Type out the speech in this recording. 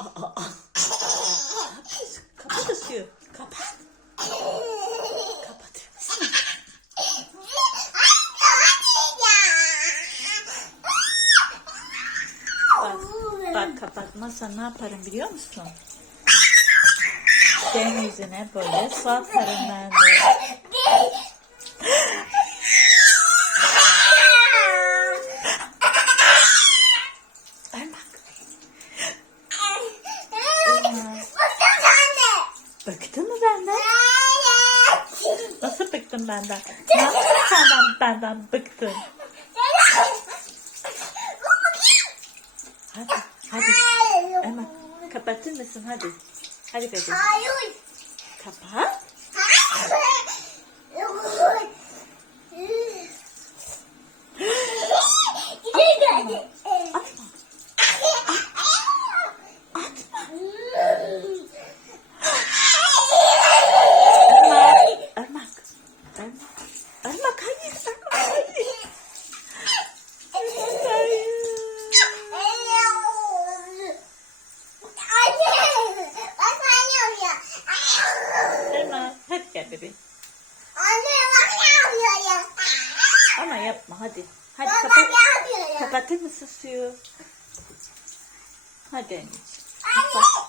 Aa. Kapat ışığı. Kapat. Kapatır? Bak, bak kapatmazsan ne yaparım biliyor musun? Senin yüzüne böyle sağ tarafından Bıktın mı benden? Nasıl bıktın benden? Nasıl senden benden bıktın? Hadi, hadi. Irmak kapatır mısın hadi? Hadi bebeğim. Kapat. Irmak hayır. Irmak hayır. Hayır. Irmak. Hadi gel bebeğim. Ama yapma hadi. Hadi kapat. Kapatır mısın suyu? Hadi anneciğim. Kapat.